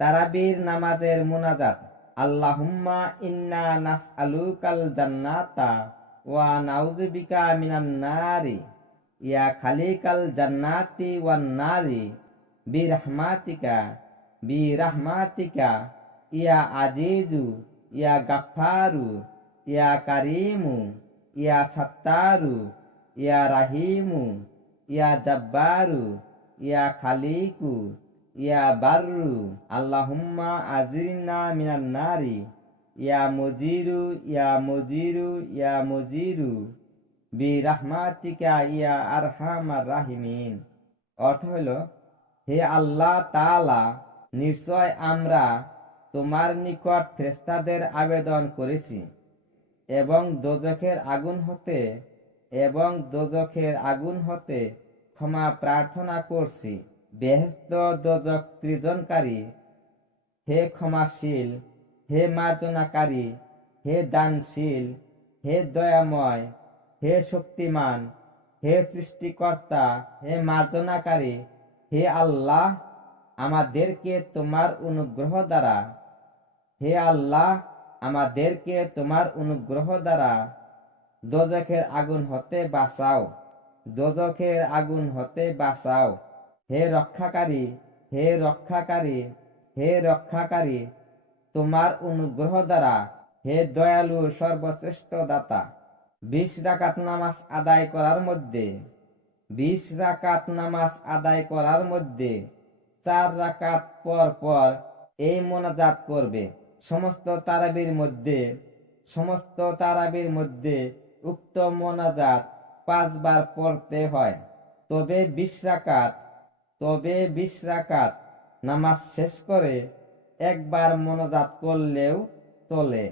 তারাবির নামাজের মুনাজাত। আল্লাহুম্মা ইন্না নাসআলুকাল জান্নাতা ওয়া নাউযু বিকা মিনান নারি ইয়া খালিকাল জান্নাতি ওয়ান নারি বিরহমাতিকা ইয়া আজিজু ইয়া গাফফারু ইয়া কারিমু ইয়া সাত্তারু ইয়া রাহিমু ইয়া জাব্বারু ইয়া খালিকু ইয়া বাররু। আল্লাহুম্মা আজিরনা মিনান নারি ইয়া মুজিরু বিরহমাতিকা ইয়া আরহামার রাহিমিন। অর্থ হইল, হে আল্লাহ তাআলা, নিশ্চয় আমরা তোমার নিকট ফেরেশতাদের আবেদন করেছি এবং দোজখের আগুন হতে ক্ষমা প্রার্থনা করছি। বেহেশত দোজখ সৃজনকারী, হে ক্ষমাশীল, হে মার্জনাকারী, হে দানশীল, হে দয়াময়, হে শক্তিমান, হে সৃষ্টিকর্তা, হে মার্জনাকারী, হে আল্লাহ আমাদেরকে তোমার অনুগ্রহ দ্বারা দোজখের আগুন হতে বাঁচাও। হে রক্ষাকারী, তোমার অনুগ্রহ দ্বারা, হে দয়ালু সর্বশ্রেষ্ঠ দাতা। 20 রাকাত নামাজ আদায় করার মধ্যে 4 রাকাত পর পর এই মোনাজাত করবে। সমস্ত তারাবির মধ্যে উক্ত মোনাজাত 5 বার পড়তে হয়। তবে 20 রাকাত নামাজ শেষ করে একবার মোনাজাত করলেও চলে।